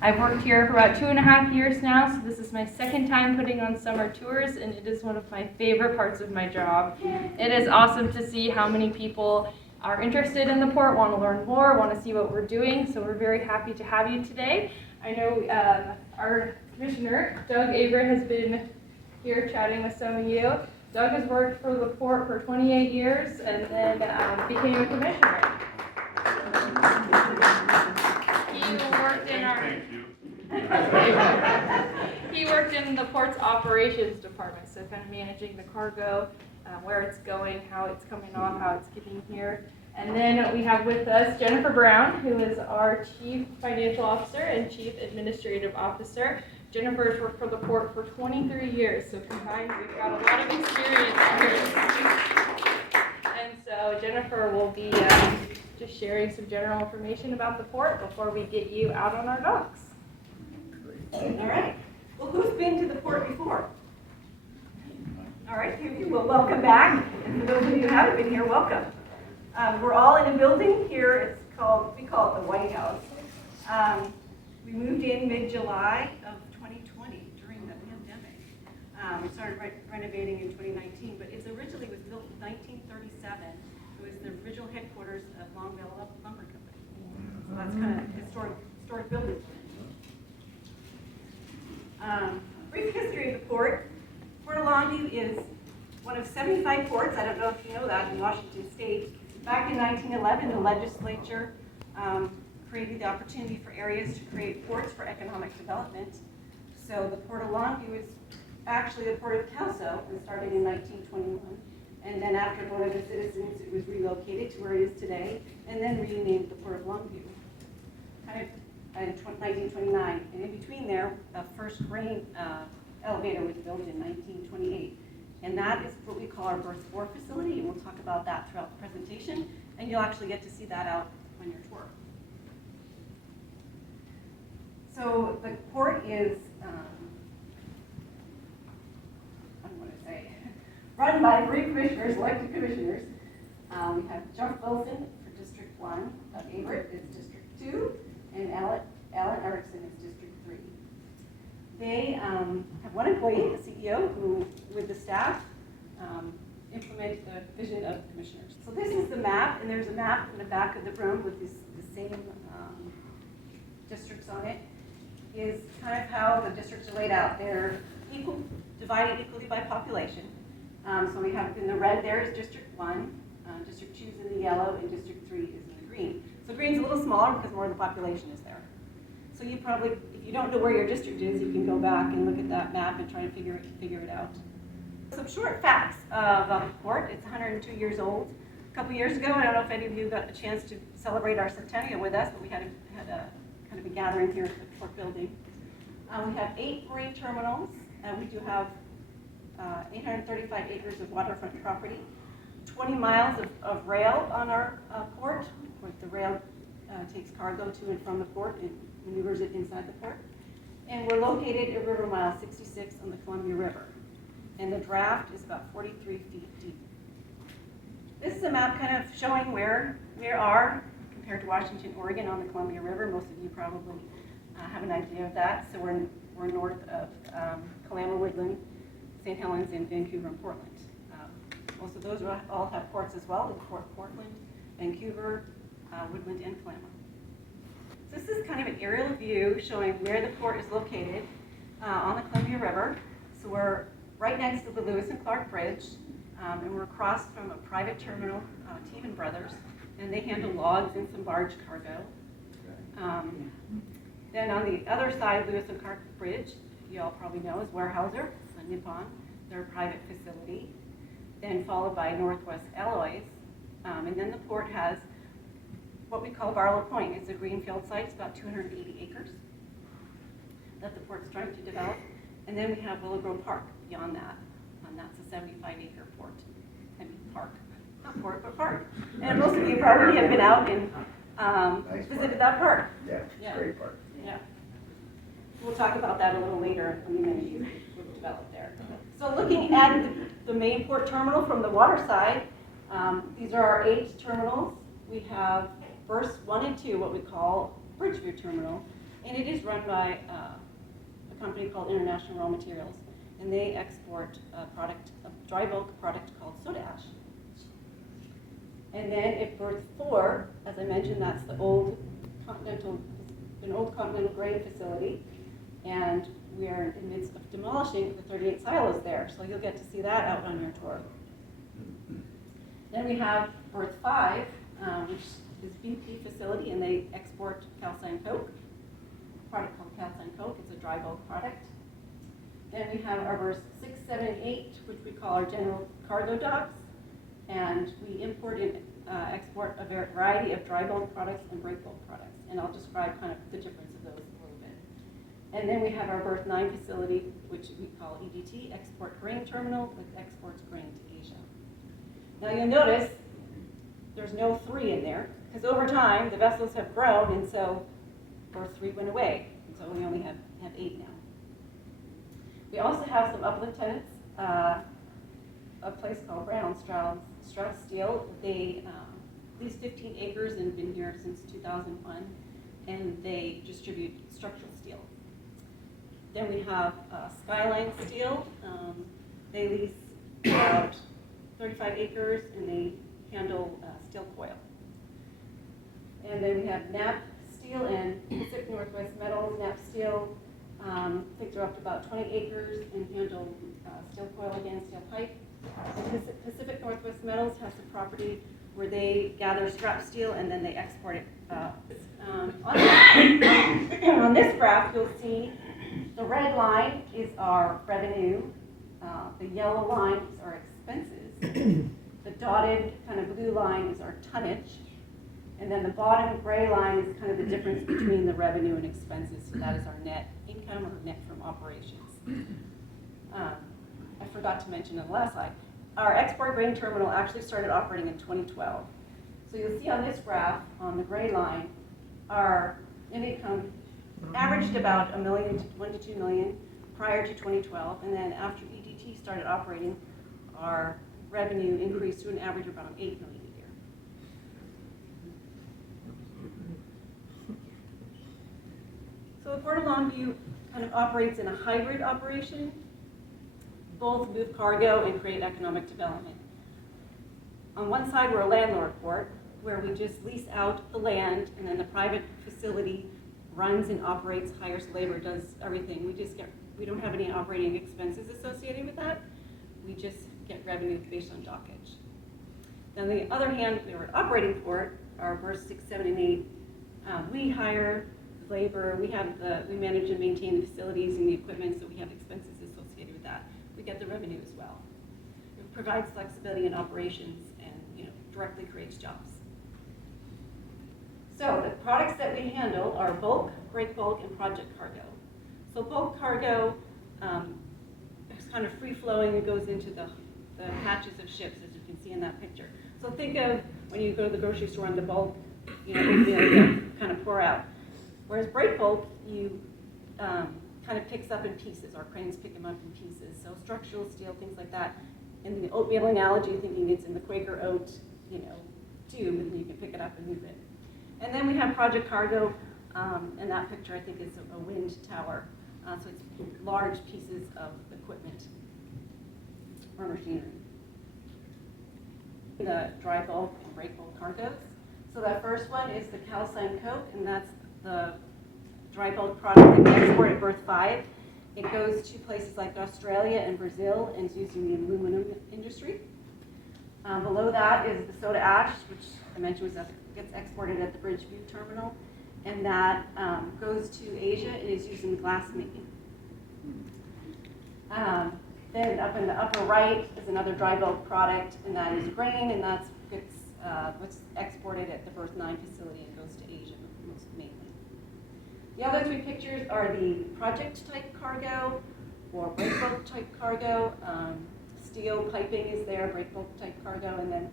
I've worked here for about 2.5 years now, so this is my second time putting on summer tours, and it is one of my favorite parts of my job. It is awesome to see how many people are interested in the port, want to learn more, want to see what we're doing, so we're very happy to have you today. I know our commissioner, Doug Avery, has been here chatting with some of you. Doug has worked for the port for 28 years and then became a commissioner. He worked in the port's operations department, so kind of managing the cargo, where it's going, how it's coming off, how it's getting here. And then we have with us Jennifer Brown, who is our Chief Financial Officer and Chief Administrative Officer. Jennifer has worked for the port for 23 years, so combined we've got a lot of experience here. And so Jennifer will be just sharing some general information about the port before we get you out on our docks. All right. Well, who's been to the port before? All right, well, welcome back. And for those of you who haven't been here, welcome. We're all in a building here. We call it the White House. We moved in mid-July of 2020 during the pandemic. We started renovating in 2019, but it originally was built in 1937. It was the original headquarters of Longview Lumber Company. So that's kind of historic building. Brief history of the port. Port of Longview is one of 75 ports. I don't know if you know that in Washington State. Back in 1911, the legislature created the opportunity for areas to create ports for economic development. So the Port of Longview is actually the Port of Kelso. It started in 1921. And then after one of the citizens, it was relocated to where it is today, and then renamed the Port of Longview. Kind of in 1929, and in between there, the first grain elevator was built in 1928, and that is what we call our berth 4 facility, and we'll talk about that throughout the presentation, and you'll actually get to see that out on your tour. So the port is, run by 3 commissioners, elected commissioners. We have Jeff Wilson for District 1, Doug Averett is District 2, and Alan Erickson is District 3. They have one employee, the CEO, who, with the staff, implement the vision of the commissioners. So this is the map, and there's a map in the back of the room with the same districts on it. Is kind of how the districts are laid out. They're divided equally by population. So we have in the red there is District 1, District 2 is in the yellow, and District 3 is in the green. So green's a little smaller because more of the population is there. So you probably, if you don't know where your district is, you can go back and look at that map and try to figure it out. Some short facts about the port. It's 102 years old. A couple years ago, I don't know if any of you got a chance to celebrate our centennial with us, but we had a kind of a gathering here at the port building. We have 8 marine terminals. We do have 835 acres of waterfront property, 20 miles of rail on our port. The rail takes cargo to and from the port and maneuvers it inside the port. And we're located at River Mile 66 on the Columbia River. And the draft is about 43 feet deep. This is a map kind of showing where we are compared to Washington, Oregon on the Columbia River. Most of you probably have an idea of that. So we're north of Kalama, Woodland, St. Helens, and Vancouver and Portland. Most of those all have ports as well, in Portland, Vancouver, Woodland, and Kalama. So this is kind of an aerial view showing where the port is located on the Columbia River. So we're right next to the Lewis and Clark Bridge, and we're across from a private terminal, Teeman Brothers, and they handle logs and some barge cargo. Then on the other side of Lewis and Clark Bridge, you all probably know, is Weyerhaeuser, Nippon. They're a private facility. Then followed by Northwest Alloys, and then the port has what we call Barlow Point. It's a greenfield site. It's about 280 acres that the port's trying to develop. And then we have Willow Grove Park beyond that, and that's a 75-acre port. I mean park, not port, but park. And most of you probably have been out and visited that park. Yeah, it's a great park. Yeah. We'll talk about that a little later when you develop there. So looking at the main port terminal from the water side, these are our 8 terminals. We have berths 1 and 2, what we call Bridgeview Terminal, And it is run by a company called International Raw Materials, and they export a dry bulk product called soda ash. And then at berth 4, as I mentioned, that's an old continental grain facility, and we are in the midst of demolishing the 38 silos there, so you'll get to see that out on your tour. Then we have berth 5, which is BP facility, and they export calcined coke, a product called calcined coke. It's a dry bulk product. Then we have our berths 6, 7, and 8, which we call our general cargo docks, and we import and export a variety of dry bulk products and break bulk products, and I'll describe kind of the difference of those a little bit. And then we have our berth 9 facility, which we call EDT, Export Grain Terminal, which exports grain to Asia. Now you'll notice there's no 3 in there, because over time the vessels have grown, and so berth 3 went away, and so we only have 8 now. We also have some upland tenants, a place called Brown Strauss Steel. They lease 15 acres and have been here since 2001, and they distribute structural steel. Then we have Skyline Steel. They lease about 35 acres, and they handle steel coil. And then we have Knapp Steel and Pacific Northwest Metals. Knapp Steel, I think they're up to about 20 acres and handle steel coil again, steel pipe. And Pacific Northwest Metals has a property where they gather scrap steel and then they export it. On this graph, you'll see the red line is our revenue, the yellow line is our expenses, the dotted kind of blue line is our tonnage, and then the bottom gray line is kind of the difference between the revenue and expenses, so that is our net income or net from operations. I forgot to mention on the last slide, our export grain terminal actually started operating in 2012. So you'll see on this graph, on the gray line, our net income averaged about $1 to 2 million prior to 2012, and then after EDT started operating, our revenue increased to an average of around $8 million a year. So the Port of Longview kind of operates in a hybrid operation. Both move cargo and create economic development. On one side, we're a landlord port, where we just lease out the land, and then the private facility runs and operates, hires labor, does everything. We don't have any operating expenses associated with that. We just get revenue based on dockage. Then on the other hand, we're an operating port, our berths 6, 7, and 8. We hire labor, we manage and maintain the facilities and the equipment, so we have expenses associated with that. We get the revenue as well. It provides flexibility in operations and directly creates jobs. So the products that we handle are bulk, break bulk, and project cargo. So bulk cargo is kind of free-flowing. It goes into the hatches of ships, as you can see in that picture. So think of when you go to the grocery store and the bulk, oatmeal kind of pour out. Whereas break bulk, you kind of picks up in pieces. Our cranes pick them up in pieces. So structural steel, things like that. In the oatmeal analogy, thinking it's in the Quaker oat, tube, and you can pick it up and move it. And then we have project cargo, and that picture I think is a wind tower. So it's large pieces of equipment or machinery. The dry bulk and break bulk cargoes. So that first one is the calcined coke, and that's the dry bulk product that we export at berth 5. It goes to places like Australia and Brazil and is used in the aluminum industry. Below that is the soda ash, which I mentioned gets exported at the Bridgeview terminal, and that goes to Asia and is used in glass making. Then up in the upper right is another dry bulk product, and that is grain, and that's what's exported at the berth 9 facility and goes to Asia most mainly. The other 3 pictures are the project type cargo or break bulk type cargo. Steel piping is there, break bulk type cargo, and then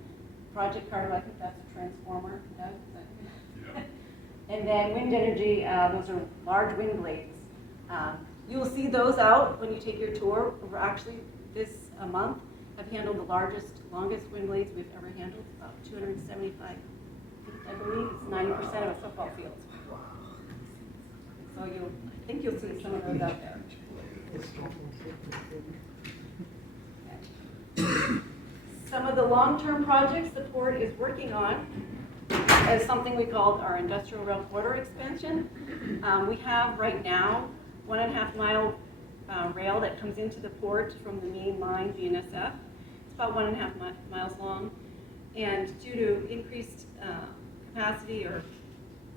project cargo, I think that's a transformer. No? Yeah. And then wind energy, those are large wind blades. You will see those out when you take your tour. We're actually, this month, have handled the longest wind blades we've ever handled, about 275 feet, I believe. It's 90% of a football field. So I think you'll see some of those out there. Some of the long-term projects the port is working on is something we called our industrial rail corridor expansion. We have right now 1.5 mile rail that comes into the port from the main line, GNSF. It's about 1.5 miles long. And due to increased capacity or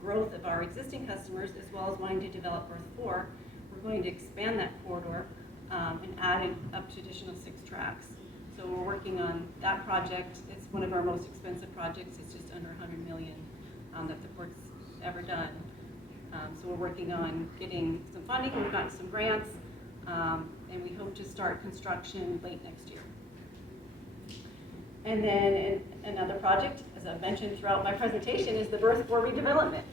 growth of our existing customers, as well as wanting to develop Berth 4, we're going to expand that corridor and add it up to additional 6 tracks. So we're working on that project. It's one of our most expensive projects. It's just under $100 million that the port's ever done. So we're working on getting some funding. We've gotten some grants, and we hope to start construction late next year. And then another project, as I've mentioned throughout my presentation, is the Berth 4 redevelopment.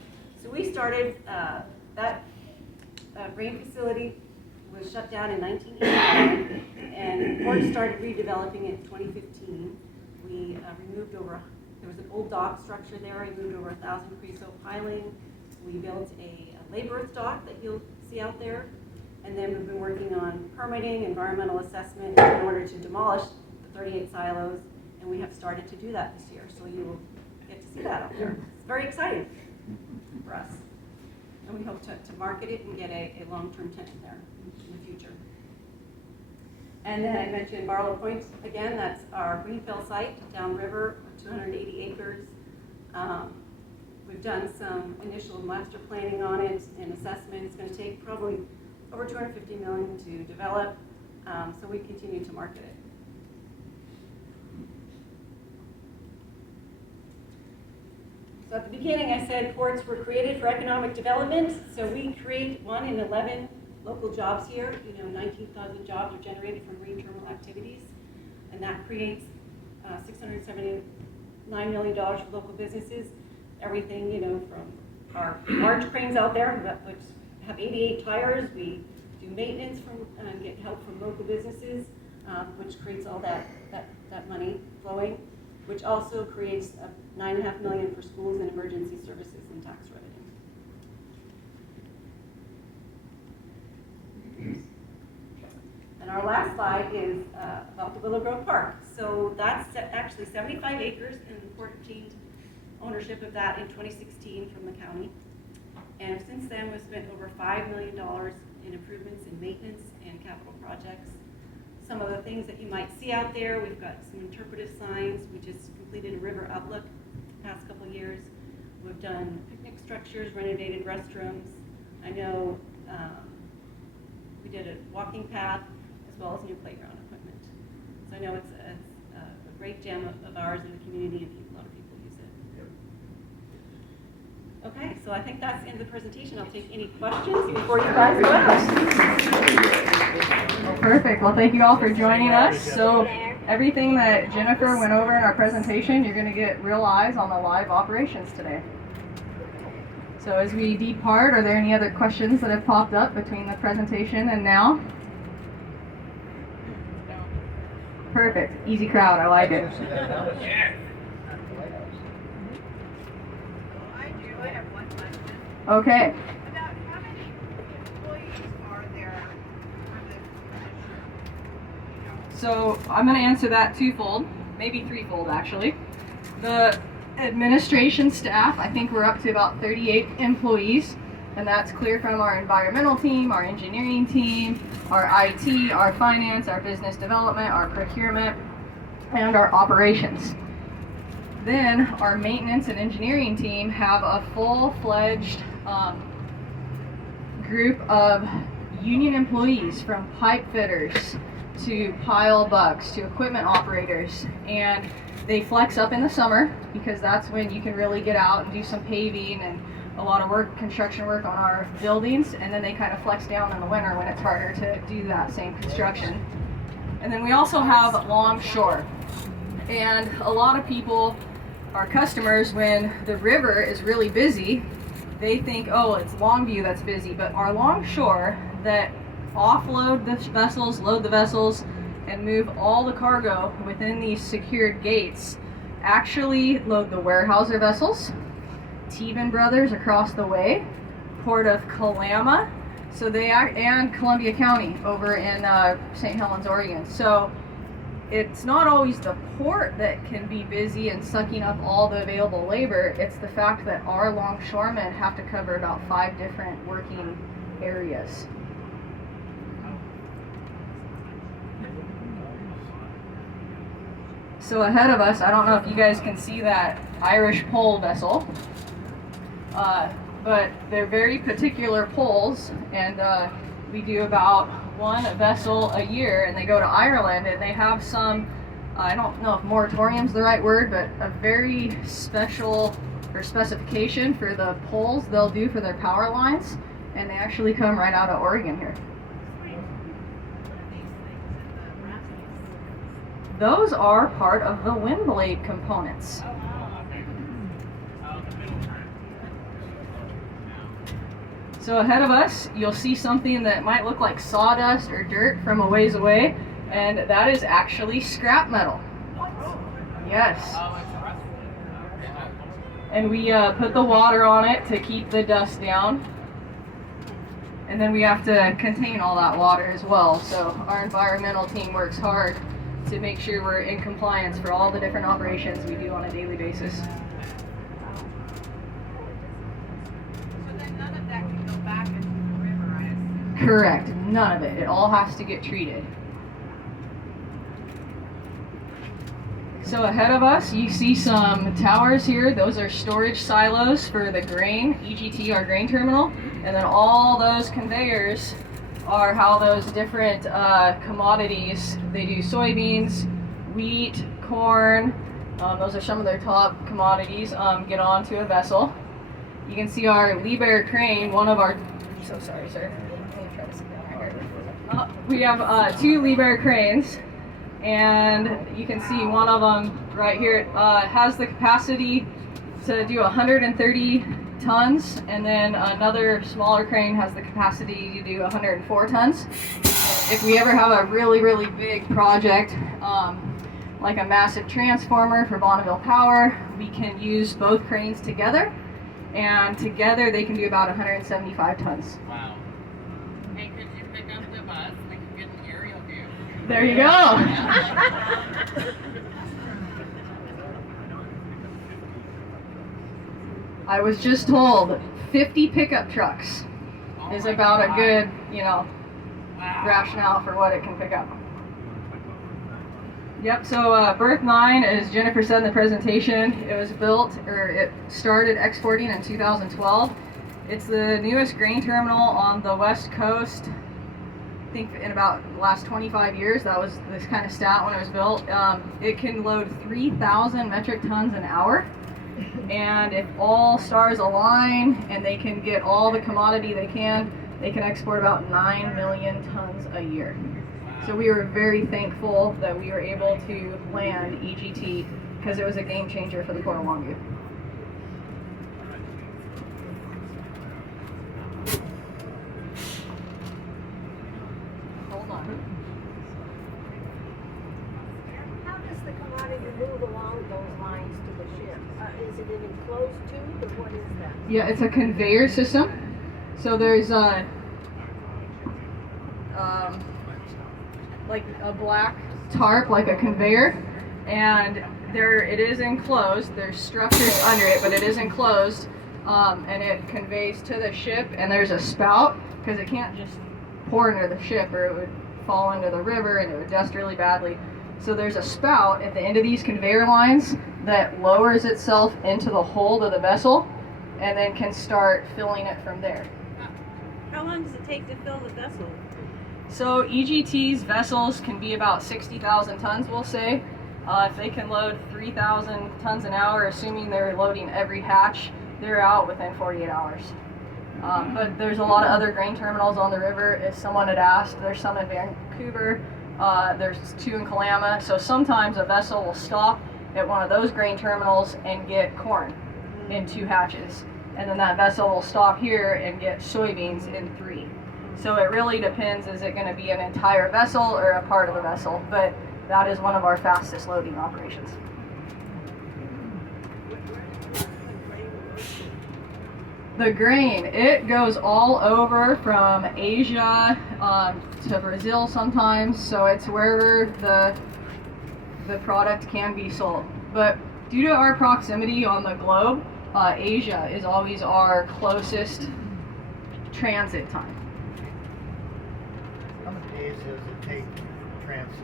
So we started that grain facility was shut down in 1989, and the port started redeveloping it in 2015. We removed there was an old dock structure there. We moved over 1,000 creosote piling. We built a labor dock that you'll see out there. And then we've been working on permitting, environmental assessment in order to demolish the 38 silos. And we have started to do that this year. So you will get to see that out there. It's very exciting for us. And we hope to market it and get a long-term tenant there in the future. And then I mentioned Barlow Point again. That's our greenfield site downriver, 280 acres. We've done some initial master planning on it and assessment. It's going to take probably over $250 million to develop, so we continue to market it. So at the beginning I said ports were created for economic development, so we create 1 in 11 local jobs here. 19,000 jobs are generated from marine terminal activities, and that creates $679 million for local businesses. Everything, from our large cranes out there, which have 88 tires. We do maintenance and get help from local businesses, which creates all that money flowing, which also creates $9.5 million for schools and emergency services and tax revenue. And our last slide is about the Willow Grove Park. So that's actually 75 acres, and the port obtained ownership of that in 2016 from the county. And since then, we've spent over $5 million in improvements in maintenance and capital projects. Some of the things that you might see out there, we've got some interpretive signs. We just completed a river outlook the past couple of years. We've done picnic structures, renovated restrooms. I know we did a walking path as well as new playground equipment. So I know it's a great gem of ours in the community, and a lot of people use it. Okay, so I think that's the end of the presentation. I'll take any questions before you guys go out. Well, perfect. Well, thank you all for joining us. So everything that Jennifer went over in our presentation, you're going to get real eyes on the live operations today. So as we depart, are there any other questions that have popped up between the presentation and now? Perfect. Easy crowd. I like it. I have one question. Okay. About how many employees are there for this position? So I'm going to answer that twofold, maybe threefold actually. The administration staff, I think we're up to about 38 employees, and that's clear from our environmental team, our engineering team, our IT, our finance, our business development, our procurement, and our operations. Then our maintenance and engineering team have a full-fledged group of union employees, from pipe fitters to pile bucks to equipment operators, and they flex up in the summer because that's when you can really get out and do some paving and a lot of work, construction work on our buildings, and then they kind of flex down in the winter when it's harder to do that same construction. And then we also have longshore, and a lot of people, our customers, when the river is really busy, they think, oh, it's Longview that's busy, but our longshore that offload the vessels, load the vessels, and move all the cargo within these secured gates actually load the Weyerhaeuser vessels, Teven Brothers across the way, Port of Kalama. So they are, and Columbia County over in St. Helens, Oregon. So it's not always the port that can be busy and sucking up all the available labor. It's the fact that our longshoremen have to cover about 5 different working areas. So ahead of us, I don't know if you guys can see that Irish pole vessel, but they're very particular poles, and we do about 1 vessel a year, and they go to Ireland, and they have some, I don't know if moratorium's the right word, but a very special or specification for the poles they'll do for their power lines, and they actually come right out of Oregon here. Those are part of the wind blade components. So ahead of us, you'll see something that might look like sawdust or dirt from a ways away, and that is actually scrap metal. Yes. And we put the water on it to keep the dust down. And then we have to contain all that water as well. So our environmental team works hard to make sure we're in compliance for all the different operations we do on a daily basis. So then none of that can go back into the river, I assume? Correct. None of it. It all has to get treated. So ahead of us, you see some towers here. Those are storage silos for the grain, EGT, our grain terminal. And then all those conveyors are how those different commodities, they do soybeans, wheat, corn, those are some of their top commodities, get onto a vessel. You can see our Liebherr crane, one of our, so sorry sir, let me try to sit down right here. We have 2 Liebherr cranes, and you can see one of them right here has the capacity to do 130 tons, and then another smaller crane has the capacity to do 104 tons. If we ever have a really, really big project, like a massive transformer for Bonneville Power, we can use both cranes together, and together they can do about 175 tons. Wow. Hey, could you pick up the bus? We can get an aerial view. There you go. I was just told 50 pickup trucks is about a good, rationale for what it can pick up. Yep, so Berth 9, as Jennifer said in the presentation, it was built, or it started exporting in 2012. It's the newest grain terminal on the West Coast. I think in about the last 25 years, that was this kind of stat when it was built. It can load 3,000 metric tons an hour. And if all stars align and they can get all the commodity they can export about 9 million tons a year. So we were very thankful that we were able to land EGT because it was a game changer for the Port of Longview. Hold on. How does the commodity move along those lines to the ship? Is it an enclosed tube, or what is that? Yeah, it's a conveyor system. So there's like a black tarp, like a conveyor, and it is enclosed. There's structures under it, but it is enclosed, and it conveys to the ship. And there's a spout because it can't just pour into the ship, or it would fall into the river and it would dust really badly. So there's a spout at the end of these conveyor lines that lowers itself into the hold of the vessel and then can start filling it from there. How long does it take to fill the vessel? So EGT's vessels can be about 60,000 tons, we'll say. If they can load 3,000 tons an hour, assuming they're loading every hatch, they're out within 48 hours. But there's a lot of other grain terminals on the river. If someone had asked, there's some in Vancouver, there's 2 in Kalama. So sometimes a vessel will stop at one of those grain terminals and get corn in 2 hatches. And then that vessel will stop here and get soybeans in 3. So it really depends, is it going to be an entire vessel or a part of the vessel? But that is one of our fastest loading operations. The grain, it goes all over from Asia to Brazil sometimes, so it's wherever the product can be sold. But due to our proximity on the globe, Asia is always our closest transit time. How many days does it take transit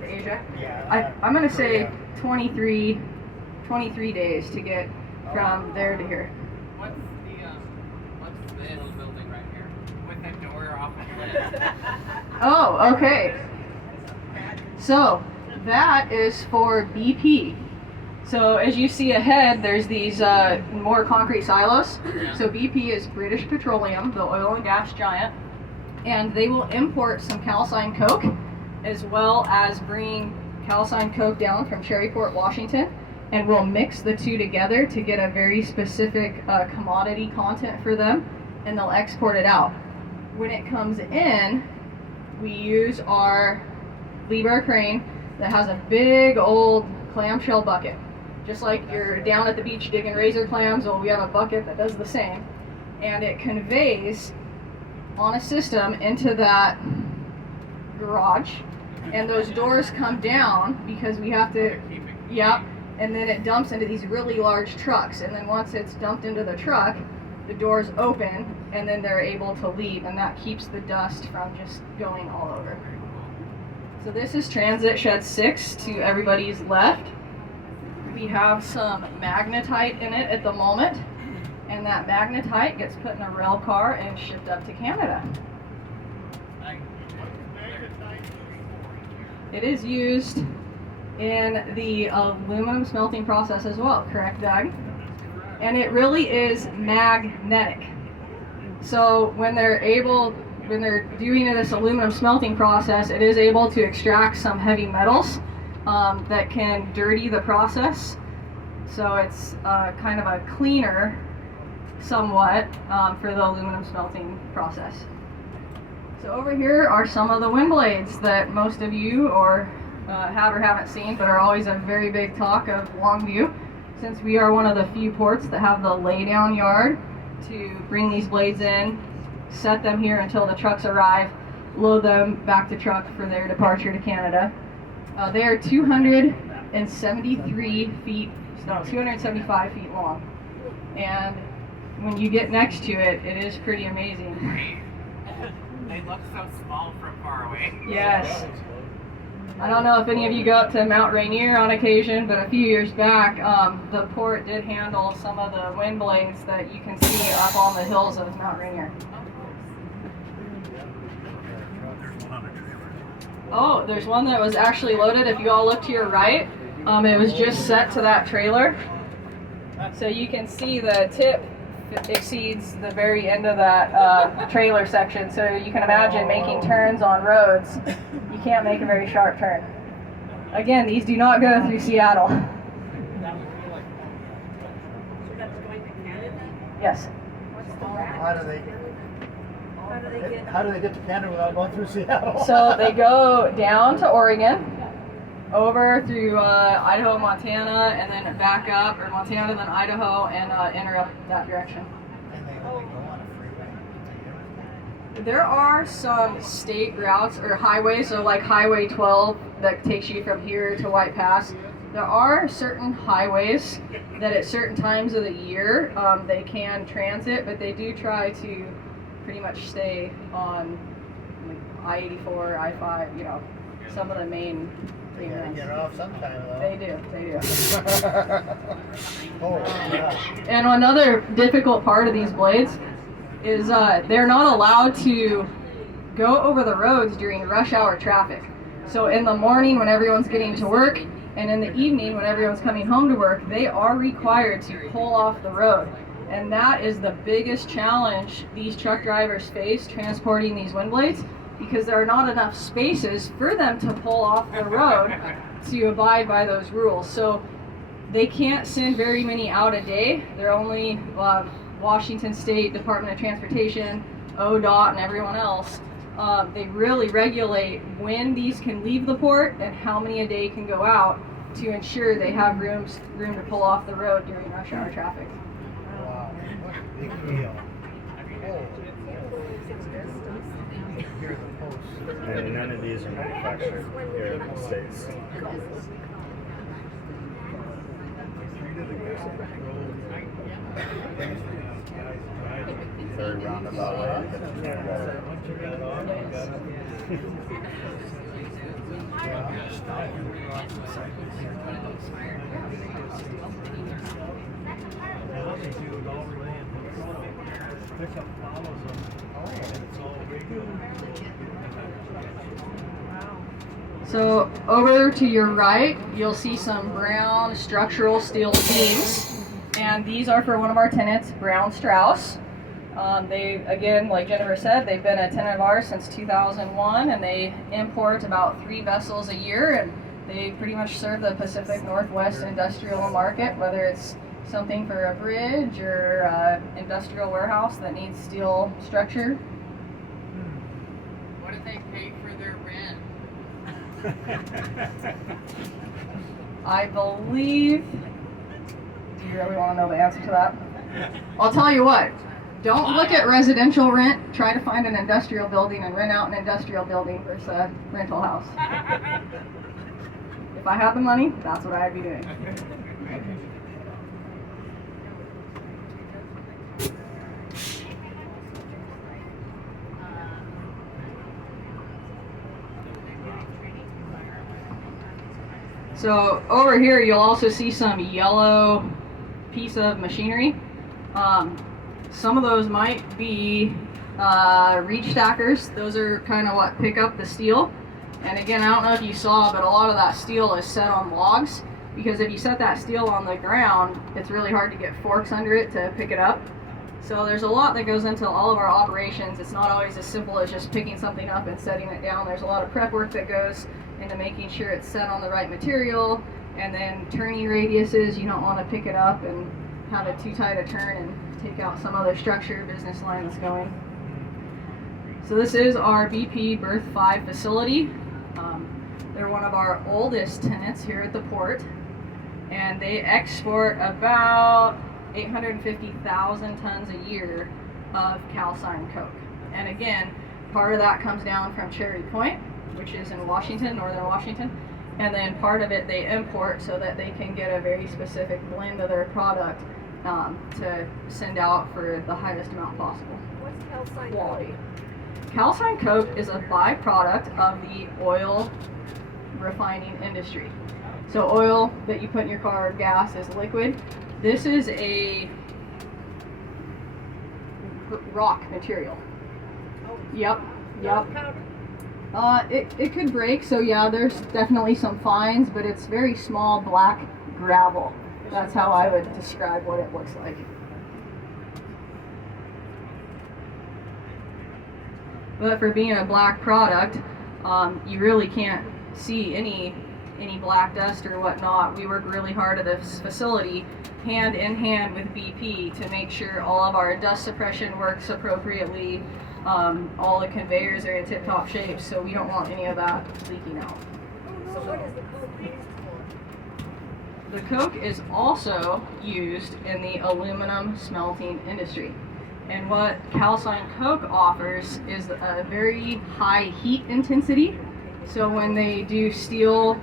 to? Asia? Yeah. I'm going to say 23 days to get from there to here. What's this building right here? With the door off of it. Oh, okay. So that is for BP. So as you see ahead, there's these more concrete silos. So BP is British Petroleum, the oil and gas giant, and they will import some calcined coke, as well as bring calcined coke down from Shreveport, Washington, and we'll mix the two together to get a very specific commodity content for them, and they'll export it out. When it comes in, we use our Liebherr crane that has a big old clamshell bucket. Just like you're down at the beach digging razor clams, well, we have a bucket that does the same. And it conveys on a system into that garage. And those doors come down because we have to, yep. And then it dumps into these really large trucks. And then once it's dumped into the truck, the doors open and then they're able to leave. And that keeps the dust from just going all over. So this is Transit Shed 6 to everybody's left. We have some magnetite in it at the moment, and that magnetite gets put in a rail car and shipped up to Canada. It is used in the aluminum smelting process as well, correct, Doug? And it really is magnetic. So when they're doing this aluminum smelting process, it is able to extract some heavy metals that can dirty the process. So it's kind of a cleaner, somewhat, for the aluminum smelting process. So over here are some of the wind blades that most of you have or haven't seen, but are always a very big talk of Longview, since we are one of the few ports that have the laydown yard to bring these blades in, set them here until the trucks arrive, load them back to truck for their departure to Canada. They are 275 feet long. And when you get next to it, it is pretty amazing. They look so small from far away. Yes. I don't know if any of you go up to Mount Rainier on occasion, but a few years back, the port did handle some of the wind blades that you can see up on the hills of Mount Rainier. Oh, there's one that was actually loaded. If you all look to your right, it was just set to that trailer. So you can see the tip exceeds the very end of that trailer section. So you can imagine making turns on roads. You can't make a very sharp turn. Again, these do not go through Seattle. So that's going to Canada? Yes. What's the How do they get to Canada without going through Seattle? So they go down to Oregon, over through Idaho, Montana, and then back up, or Montana, then Idaho, and enter up that direction. And they only go on a freeway. There are some state routes or highways, so like Highway 12 that takes you from here to White Pass. There are certain highways that at certain times of the year they can transit, but they do try to pretty much stay on I-84, I-5, you know, some of the main They gotta get off sometime though. They do. Oh, yeah. And another difficult part of these blades is they're not allowed to go over the roads during rush hour traffic. So in the morning when everyone's getting to work, and in the evening when everyone's coming home to work, they are required to pull off the road. And that is the biggest challenge these truck drivers face transporting these wind blades, because there are not enough spaces for them to pull off the road to abide by those rules. So they can't send very many out a day. They're only Washington State Department of Transportation, ODOT, and everyone else. They really regulate when these can leave the port and how many a day can go out to ensure they have room to pull off the road during rush hour traffic. Wow. What a big deal. Oh. Here are the posts. And none of these are manufactured here in the States. Third roundabout way to get to Canada. So over to your right, you'll see some brown structural steel beams, and these are for one of our tenants, Brown Strauss. They, again, like Jennifer said, they've been a tenant of ours since 2001, and they import about 3 vessels a year, and they pretty much serve the Pacific Northwest industrial market, whether it's something for a bridge or industrial warehouse that needs steel structure. What do they pay for their rent? I believe. Do you really want to know the answer to that? I'll tell you what. Don't look at residential rent. Try to find an industrial building and rent out an industrial building versus a rental house. If I had the money, that's what I'd be doing. So over here, you'll also see some yellow piece of machinery. Some of those might be reach stackers. Those are kind of what pick up the steel. And again, I don't know if you saw, but a lot of that steel is set on logs, because if you set that steel on the ground, it's really hard to get forks under it to pick it up. So there's a lot that goes into all of our operations. It's not always as simple as just picking something up and setting it down. There's a lot of prep work that goes into making sure it's set on the right material, and then turning radiuses. You don't want to pick it up and have it too tight a turn and take out some other structure, business line that's going. So this is our BP Berth 5 facility. They're one of our oldest tenants here at the port, and they export about 850,000 tons a year of calcined coke. And again, part of that comes down from Cherry Point, which is in Washington, northern Washington, and then part of it they import so that they can get a very specific blend of their product to send out for the highest amount possible. What's calcined Quality. Calcined coke is a byproduct of the oil refining industry. So oil that you put in your car, gas, is liquid. This is a rock material. Yep. It could break, so yeah, there's definitely some fines, but it's very small black gravel. That's how I would describe what it looks like. But for being a black product, you really can't see any black dust or whatnot. We work really hard at this facility, hand in hand with BP, to make sure all of our dust suppression works appropriately. All the conveyors are in tip-top shape, so we don't want any of that leaking out. So what is the coke used for? The coke is also used in the aluminum smelting industry. And what calcined coke offers is a very high heat intensity. So when they do steel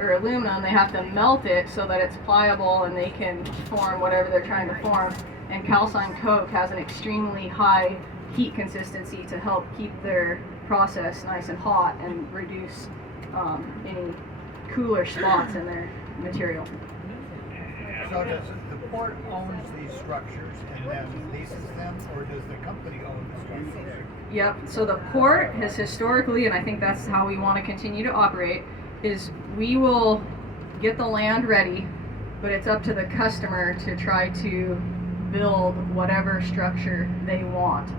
or aluminum, they have to melt it so that it's pliable and they can form whatever they're trying to form. And calcined coke has an extremely high heat consistency to help keep their process nice and hot and reduce any cooler spots in their material. So does the port owns these structures and then leases them, or does the company own the structures? Yep, so the port has historically, and I think that's how we want to continue to operate, is we will get the land ready, but it's up to the customer to try to build whatever structure they want.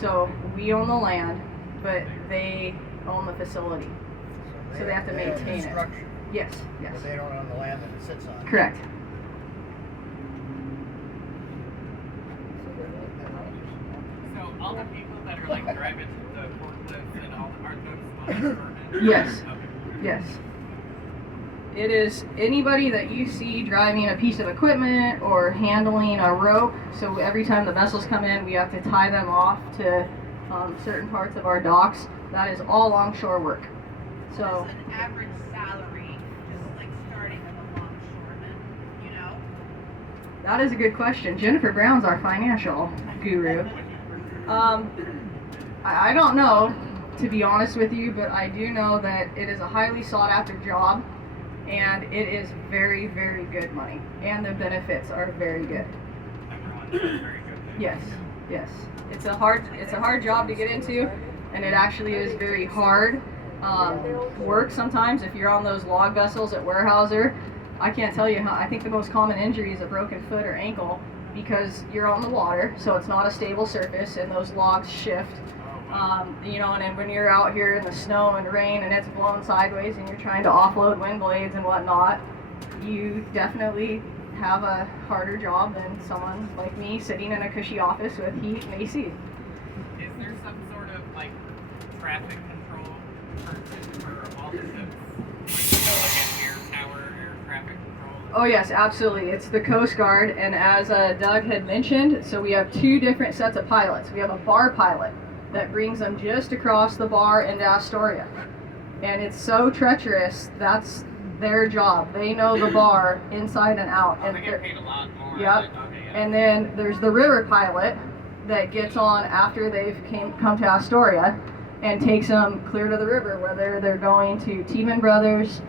So we own the land, but they own the facility. So they have to own maintain the it. structure, Yes, yes. but they don't own the land that it sits on. Correct. So all the people that are like driving the forklifts and all the are those small permits? Yes. Okay. Yes. It is anybody that you see driving a piece of equipment or handling a rope. So every time the vessels come in, we have to tie them off to certain parts of our docks. That is all longshore work. So What is an average salary, just like starting with a longshoreman, you know? that is a good question. Jennifer Brown's our financial guru. I don't know, to be honest with you, but I do know that it is a highly sought after job, and it is very, very good money, and the benefits are very good. Everyone says very good things. Yes, yes. It's a hard job to get into, and it actually is very hard work sometimes. If you're on those log vessels at Warehouser, I can't tell you how. I think the most common injury is a broken foot or ankle because you're on the water, so it's not a stable surface, and those logs shift. You know, and then when you're out here in the snow and rain and it's blowing sideways and you're trying to offload wind blades and whatnot, you definitely have a harder job than someone like me sitting in a cushy office with heat and AC. Is there some sort of like traffic control person for all the ships? Like an air tower, air traffic control? Oh yes, absolutely. It's the Coast Guard, and as Doug had mentioned, so we have two different sets of pilots. We have a bar pilot that brings them just across the bar into Astoria. And it's so treacherous, that's their job. They know the bar inside and out. Oh, And they get paid a lot more. Yep. Okay, yeah. And then there's the river pilot that gets on after they've come to Astoria and takes them clear to the river, whether they're going to Tiemann Brothers,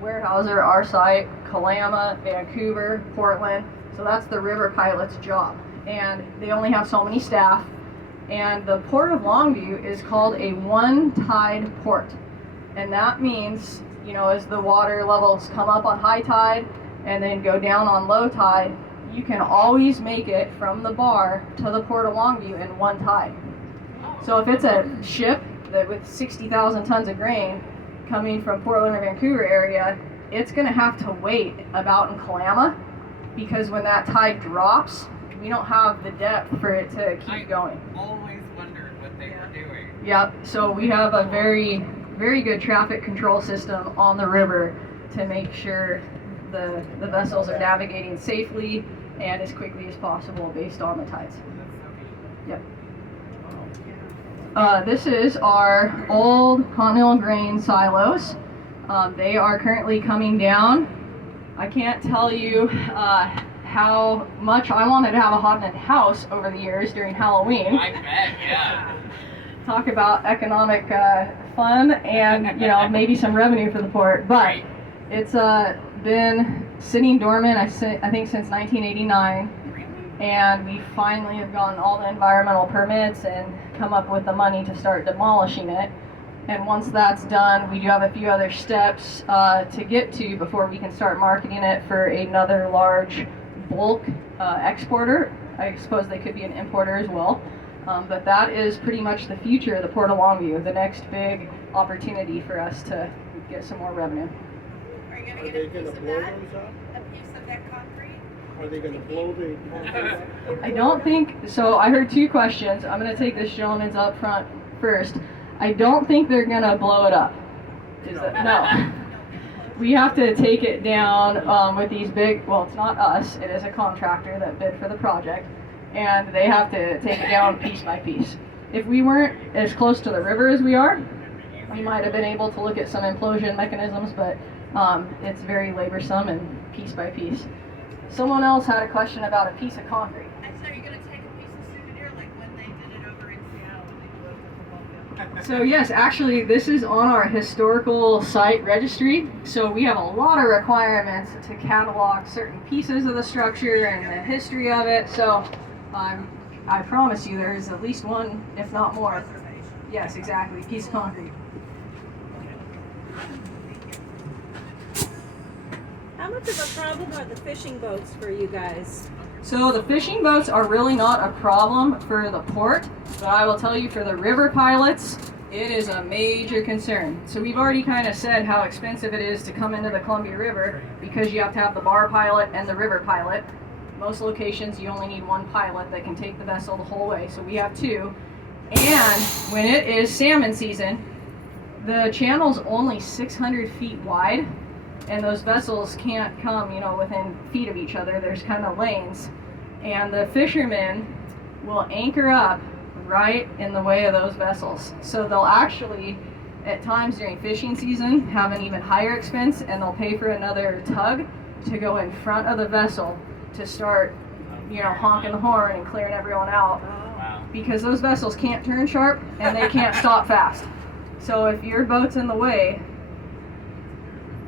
Warehouser, our site, Kalama, Vancouver, Portland. So that's the river pilot's job. And they only have so many staff. And the Port of Longview is called a one-tide port. And that means, you know, as the water levels come up on high tide and then go down on low tide, you can always make it from the bar to the Port of Longview in one tide. So if it's a ship that with 60,000 tons of grain coming from Portland or Vancouver area, it's going to have to wait about in Kalama, because when that tide drops, we don't have the depth for it to keep going. Always wondered what they were doing. Yep, so we have a very, very good traffic control system on the river to make sure the vessels are navigating safely and as quickly as possible based on the tides. Yep. This is our old Continental grain silos. They are currently coming down. I can't tell you how much I wanted to have a haunted house over the years during Halloween. I bet, yeah. Talk about economic fun and, you know, maybe some revenue for the port. But Right. it's been sitting dormant, I think, since 1989. And we finally have gotten all the environmental permits and come up with the money to start demolishing it. And once that's done, we do have a few other steps to get to before we can start marketing it for another large bulk exporter. I suppose they could be an importer as well. But that is pretty much the future of the Port of Longview, the next big opportunity for us to get some more revenue. Are you gonna Are get they a piece gonna of blow that? those up? A piece of that concrete? Are they gonna blow the concrete up? I don't think so. I heard two questions. I'm going to take this gentleman's up front first. I don't think they're going to blow it up. No. We have to take it down with these big, well, it's not us, it is a contractor that bid for the project, and they have to take it down piece by piece. If we weren't as close to the river as we are, we might have been able to look at some implosion mechanisms, but it's very laborsome and piece by piece. Someone else had a question about a piece of concrete. And so you're gonna take a piece of souvenir like when they did it over in Seattle when they blew up the Columbia. So yes, actually this is on our historical site registry. So we have a lot of requirements to catalog certain pieces of the structure and the history of it. So I promise you there's at least one, if not more. Yes, exactly, piece of concrete. How much of a problem are the fishing boats for you guys? So the fishing boats are really not a problem for the port, but I will tell you for the river pilots, it is a major concern. So we've already kind of said how expensive it is to come into the Columbia River because you have to have the bar pilot and the river pilot. Most locations you only need one pilot that can take the vessel the whole way, so we have two. And when it is salmon season, the channel's only 600 feet wide, and those vessels can't come, within feet of each other. There's kind of lanes, and the fishermen will anchor up right in the way of those vessels. So they'll actually, at times during fishing season, have an even higher expense, and they'll pay for another tug to go in front of the vessel to start, honking the horn and clearing everyone out. Wow. Because those vessels can't turn sharp and they can't stop fast. So if your boat's in the way,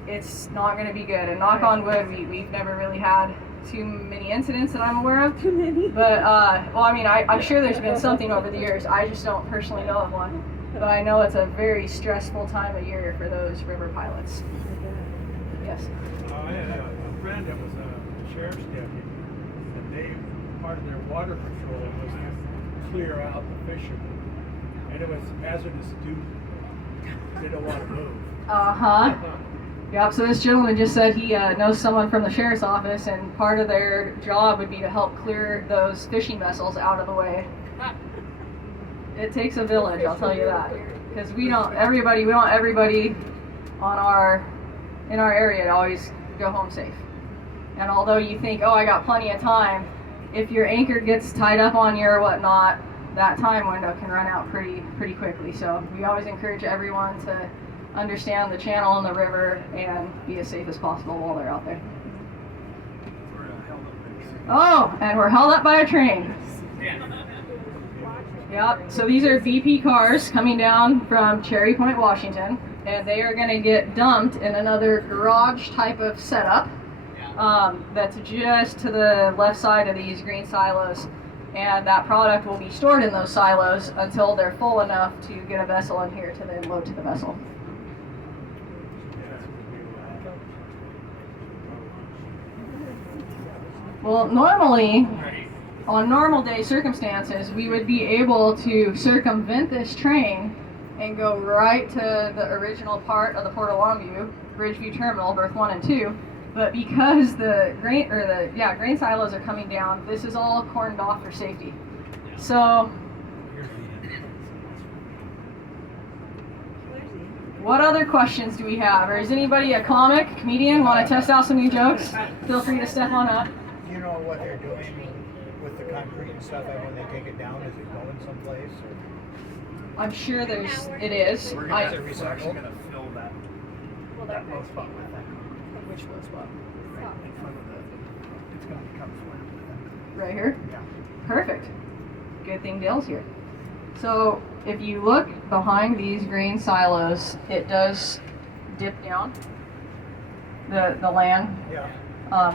it's not going to be good. And knock on wood, we've never really had too many incidents that I'm aware of. Too many. But, I'm sure there's been something over the years. I just don't personally know of one. But I know it's a very stressful time of year for those river pilots. Yes. I had a friend that was a sheriff's deputy, and part of their water patrol was to clear out the fishermen. And it was hazardous duty. They don't want to move. Uh-huh. Yep, so this gentleman just said he knows someone from the sheriff's office, and part of their job would be to help clear those fishing vessels out of the way. It takes a village, I'll tell you that. Because we want everybody in our area to always go home safe. And although you think, I got plenty of time, if your anchor gets tied up on you or whatnot, that time window can run out pretty quickly. So we always encourage everyone to understand the channel and the river and be as safe as possible while they're out there. Oh, and we're held up by a train. Yep, so these are BP cars coming down from Cherry Point, Washington, and they are going to get dumped in another garage type of setup that's just to the left side of these green silos. And that product will be stored in those silos until they're full enough to get a vessel in here to then load to the vessel. Well, normally, on normal day circumstances, we would be able to circumvent this train and go right to the original part of the Port of Longview, Bridgeview Terminal, berth 1 and 2. But because the grain silos are coming down, this is all cordoned off for safety. So, what other questions do we have? Or is anybody a comedian, want to test out some new jokes? Feel free to step on up. Do you know what they're doing with the concrete and stuff, and when they take it down, is it going someplace? Or? I'm sure it is. We're actually gonna fill that low spot with that. Which low spot? Right in front of it's gonna become flat. Right here? Yeah. Perfect. Good thing Dale's here. So if you look behind these green silos, it does dip down the land. Yeah.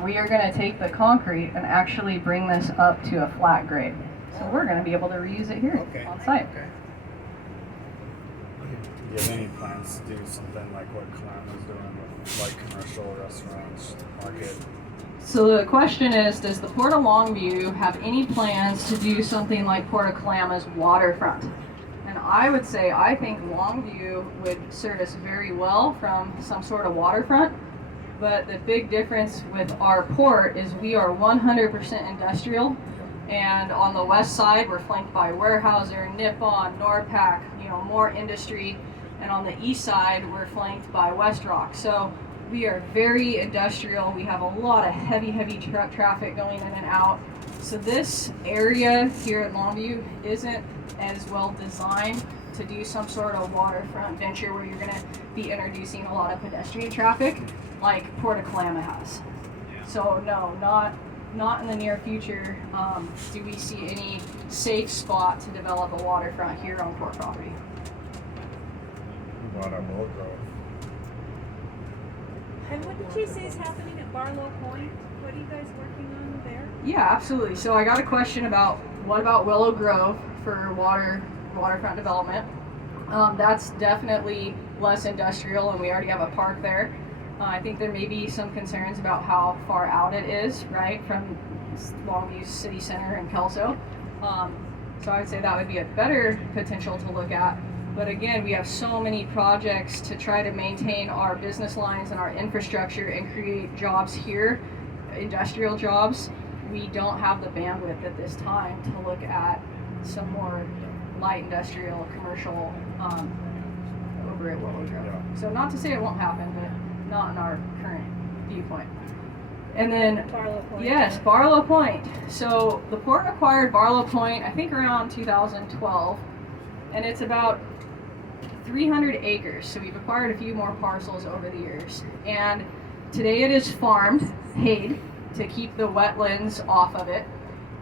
We are going to take the concrete and actually bring this up to a flat grade. So we're going to be able to reuse it here on site. Okay. Do you have any plans to do something like what Clown is doing with like commercial restaurants, market? So the question is, does the Port of Longview have any plans to do something like Port of Kalama's waterfront? And I would say I think Longview would serve us very well from some sort of waterfront. But the big difference with our port is we are 100% industrial, and on the west side we're flanked by Weyerhaeuser, Nippon, Norpac, more industry, and on the east side we're flanked by West Rock. So we are very industrial. We have a lot of heavy truck traffic going in and out. So this area here at Longview isn't as well designed to do some sort of waterfront venture where you're going to be introducing a lot of pedestrian traffic like Port of Kalama has. So no, not in the near future do we see any safe spot to develop a waterfront here on port property. What about Willow Grove? And what did you say is happening at Barlow Point? What are you guys working on there? Yeah, absolutely. So I got a question about what about Willow Grove for waterfront development. That's definitely less industrial, and we already have a park there. I think there may be some concerns about how far out it is, right, from Longview City Center and Kelso. So I would say that would be a better potential to look at. But again, we have so many projects to try to maintain our business lines and our infrastructure and create jobs here, industrial jobs. We don't have the bandwidth at this time to look at some more light industrial, commercial over at Willow Grove. So not to say it won't happen, but not in our current viewpoint. And then, Barlow Point. yes, Barlow Point. So the port acquired Barlow Point, I think around 2012, and it's about 300 acres. So we've acquired a few more parcels over the years. And today it is farmed, hayed, to keep the wetlands off of it.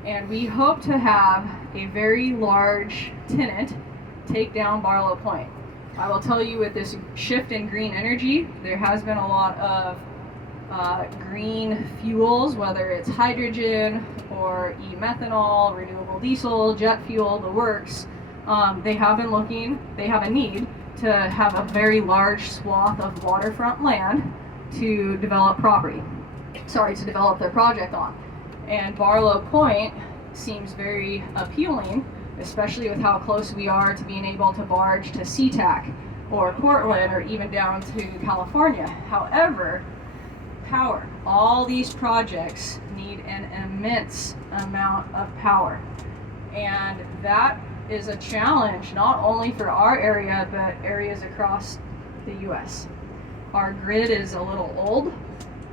And we hope to have a very large tenant take down Barlow Point. I will tell you, with this shift in green energy, there has been a lot of green fuels, whether it's hydrogen or e-methanol, renewable diesel, jet fuel, the works. They have been looking, they have a need to have a very large swath of waterfront land to develop to develop their project on. And Barlow Point seems very appealing, especially with how close we are to being able to barge to SeaTac or Portland or even down to California. However, power. All these projects need an immense amount of power. And that is a challenge not only for our area, but areas across the US. Our grid is a little old,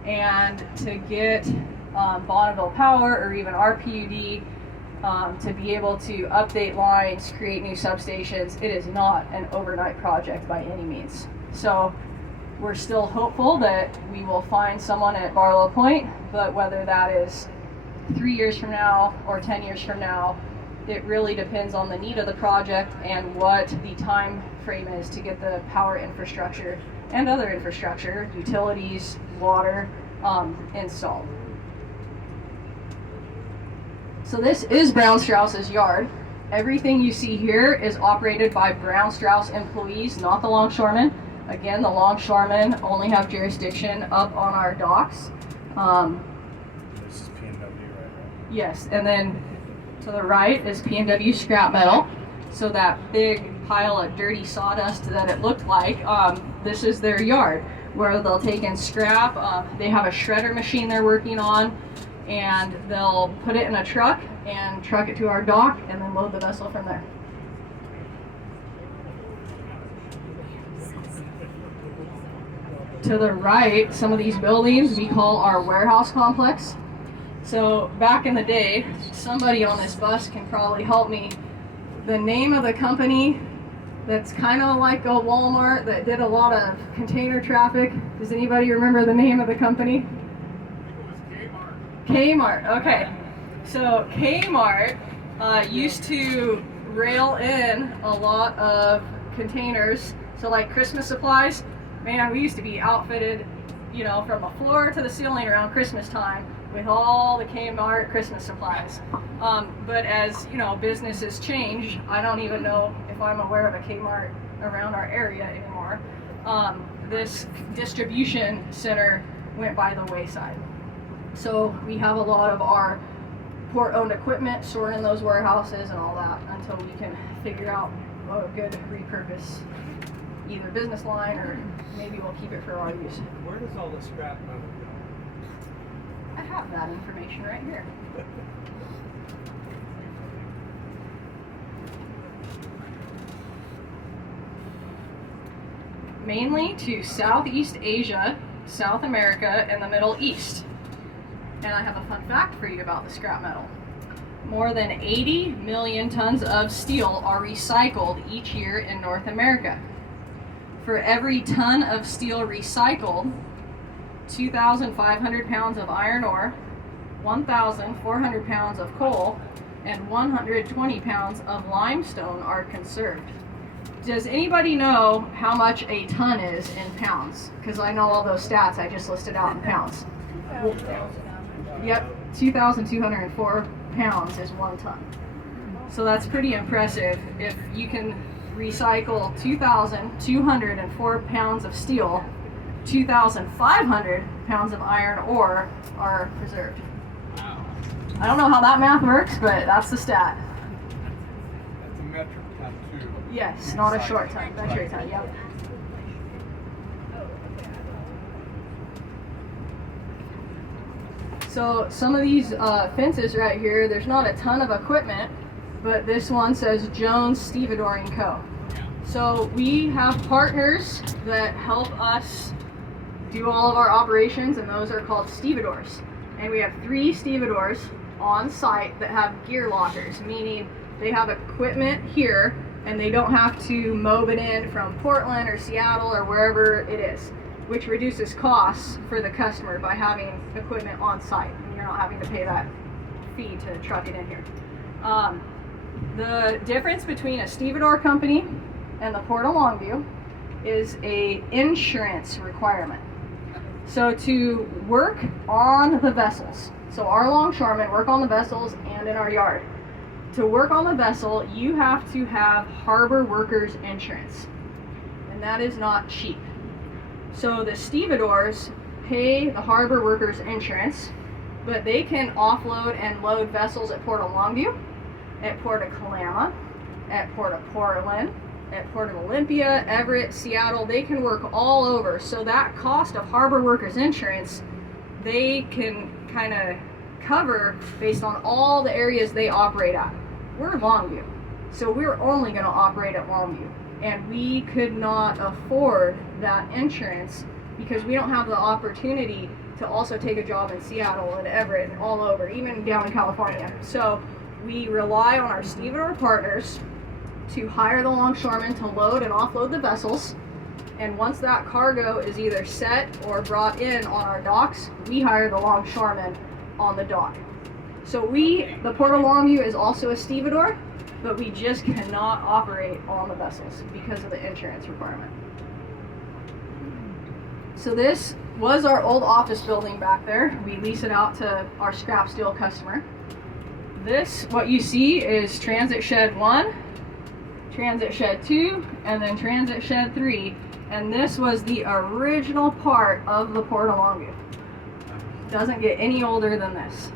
and to get Bonneville Power or even our PUD to be able to update lines, create new substations, it is not an overnight project by any means. So we're still hopeful that we will find someone at Barlow Point, but whether that is 3 years from now or 10 years from now, it really depends on the need of the project and what the time frame is to get the power infrastructure and other infrastructure, utilities, water, installed. So this is Brown Strauss's yard. Everything you see here is operated by Brown Strauss employees, not the longshoremen. Again, the longshoremen only have jurisdiction up on our docks. This is P&W, right? Yes, and then to the right is P&W scrap metal. So that big pile of dirty sawdust that it looked like, this is their yard where they'll take in scrap. They have a shredder machine they're working on, and they'll put it in a truck and truck it to our dock and then load the vessel from there. To the right, some of these buildings we call our warehouse complex. So back in the day, somebody on this bus can probably help me. The name of the company that's kind of like a Walmart that did a lot of container traffic. Does anybody remember the name of the company? Kmart, okay. So Kmart used to rail in a lot of containers. So like Christmas supplies, man, we used to be outfitted, you know, from the floor to the ceiling around Christmas time with all the Kmart Christmas supplies. But as, you know, businesses change, I don't even know if I'm aware of a Kmart around our area anymore. This distribution center went by the wayside. So we have a lot of our port-owned equipment stored in those warehouses and all that until we can figure out a good repurpose, either business line or maybe we'll keep it for our use. Where does all the scrap metal go? I have that information right here. Mainly to Southeast Asia, South America, and the Middle East. And I have a fun fact for you about the scrap metal. More than 80 million tons of steel are recycled each year in North America. For every ton of steel recycled, 2,500 pounds of iron ore, 1,400 pounds of coal, and 120 pounds of limestone are conserved. Does anybody know how much a ton is in pounds? Because I know all those stats I just listed out in pounds. Yep, 2,204 pounds is 1 ton. So that's pretty impressive. If you can recycle 2,204 pounds of steel, 2,500 pounds of iron ore are preserved. Wow. I don't know how that math works, but that's the stat. That's a metric ton too. Yes, not a short ton, metric ton, yep. So some of these fences right here, there's not a ton of equipment, but this one says Jones Stevedore & Co. So we have partners that help us do all of our operations, and those are called stevedores. And we have 3 stevedores on site that have gear lockers, meaning they have equipment here and they don't have to mob it in from Portland or Seattle or wherever it is, which reduces costs for the customer by having equipment on site, and you're not having to pay that fee to truck it in here. The difference between a stevedore company and the Port of Longview is a insurance requirement. So to work on the vessels, so our longshoremen work on the vessels and in our yard. To work on the vessel, you have to have harbor workers insurance, and that is not cheap. So the stevedores pay the harbor workers insurance, but they can offload and load vessels at Port of Longview, at Port of Kalama, at Port of Portland, at Port of Olympia, Everett, Seattle. They can work all over. So that cost of harbor workers insurance, they can kind of cover based on all the areas they operate at. We're Longview, so we're only going to operate at Longview, and we could not afford that insurance because we don't have the opportunity to also take a job in Seattle and Everett and all over, even down in California. So we rely on our stevedore partners to hire the longshoremen to load and offload the vessels, and once that cargo is either set or brought in on our docks, we hire the longshoremen on the dock. So the Port of Longview is also a stevedore, but we just cannot operate on the vessels because of the insurance requirement. So this was our old office building back there. We lease it out to our scrap steel customer. This, what you see, is Transit Shed 1, Transit Shed 2, and then Transit Shed 3. And this was the original part of the Port of Longview. Doesn't get any older than this.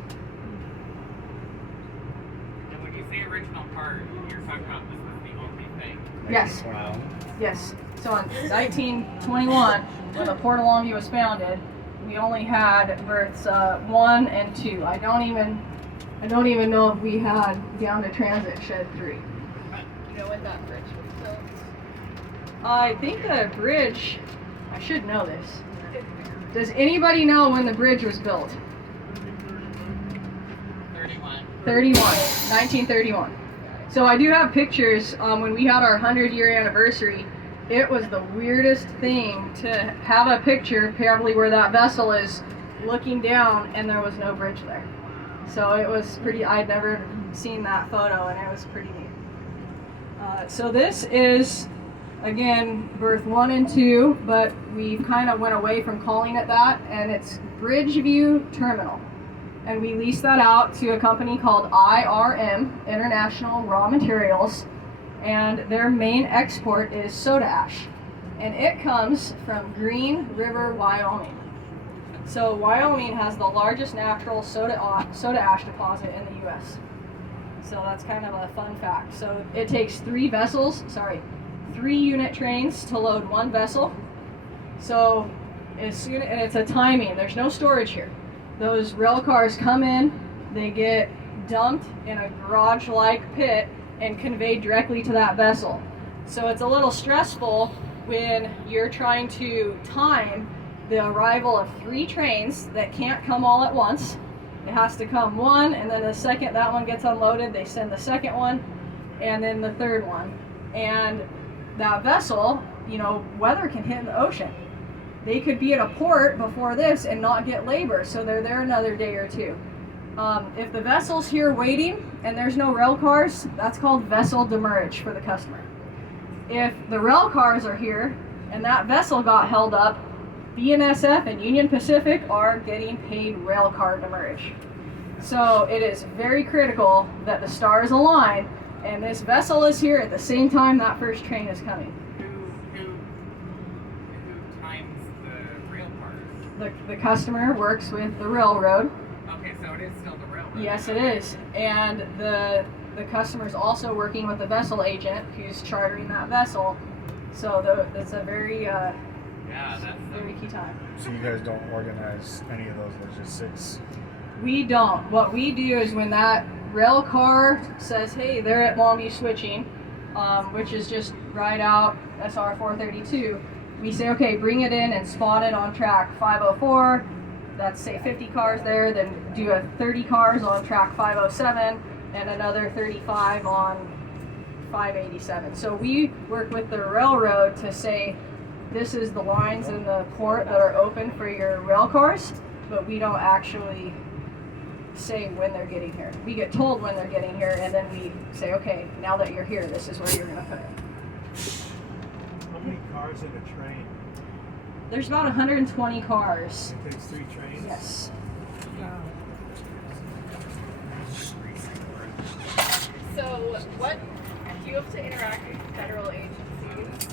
And when you say original part, you're talking about this was the only thing. Yes. Wow. Yes. So in 1921, when the Port of Longview was founded, we only had berths 1 and 2. I don't even know if we had down to Transit Shed 3. You know when that bridge was built? I think the bridge, I should know this. Does anybody know when the bridge was built? 1931. So I do have pictures. When we had our 100-year anniversary, it was the weirdest thing to have a picture, probably where that vessel is looking down, and there was no bridge there. So it was pretty, I'd never seen that photo, and it was pretty neat. So this is, again, berth 1 and 2, but we kind of went away from calling it that, and it's Bridgeview Terminal. And we lease that out to a company called IRM, International Raw Materials, and their main export is soda ash. And it comes from Green River, Wyoming. So Wyoming has the largest natural soda ash deposit in the U.S. So that's kind of a fun fact. So it takes 3 unit trains to load 1 vessel. So and it's a timing, there's no storage here. Those rail cars come in, they get dumped in a garage-like pit and conveyed directly to that vessel. So it's a little stressful when you're trying to time the arrival of 3 trains that can't come all at once. It has to come 1, and then the second that one gets unloaded, they send the second one, and then the third one. And that vessel, weather can hit in the ocean. They could be at a port before this and not get labor, so they're there another day or 2. If the vessel's here waiting and there's no rail cars, that's called vessel demurrage for the customer. If the rail cars are here and that vessel got held up, BNSF and Union Pacific are getting paid rail car demurrage. So it is very critical that the stars align and this vessel is here at the same time that first train is coming. Who times the rail cars? The customer works with the railroad. Okay, so it is still the railroad. Yes, it is. And the customer's also working with the vessel agent who's chartering that vessel. So that's a very very key time. So you guys don't organize any of those logistics? We don't. What we do is when that rail car says, hey, they're at Longview switching, which is just right out SR 432, we say, okay, bring it in and spot it on track 504. That's say 50 cars there, then do a 30 cars on track 507 and another 35 on 587. So we work with the railroad to say, this is the lines in the port that are open for your rail cars, but we don't actually say when they're getting here. We get told when they're getting here, and then we say, okay, now that you're here, this is where you're gonna put it. How many cars in a train? There's about 120 cars. It takes 3 trains? Yes. So, what do you have to interact with federal agencies,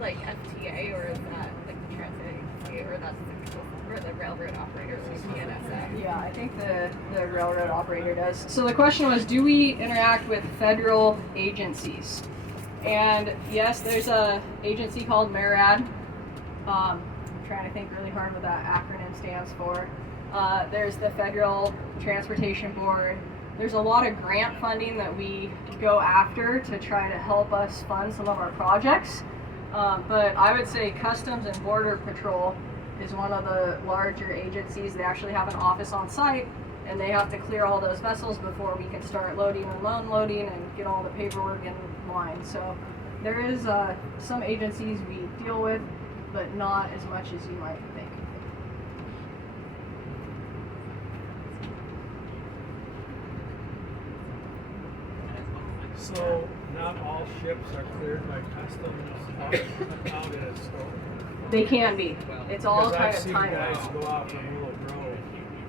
like FTA, or is that like the transit agency, or that's the railroad operator, like the NSA? Yeah, I think the railroad operator does. So the question was, do we interact with federal agencies? And yes, there's a agency called MARAD. I'm trying to think really hard what that acronym stands for. There's the Federal Transportation Board. There's a lot of grant funding that we go after to try to help us fund some of our projects. But I would say Customs and Border Patrol is one of the larger agencies. They actually have an office on site, and they have to clear all those vessels before we can start loading and unloading and get all the paperwork in line. So there is some agencies we deal with, but not as much as you might think. So not all ships are cleared by customs out in a store? They can be. It's all kind I've of seen time guys bound. go out from Willow Grove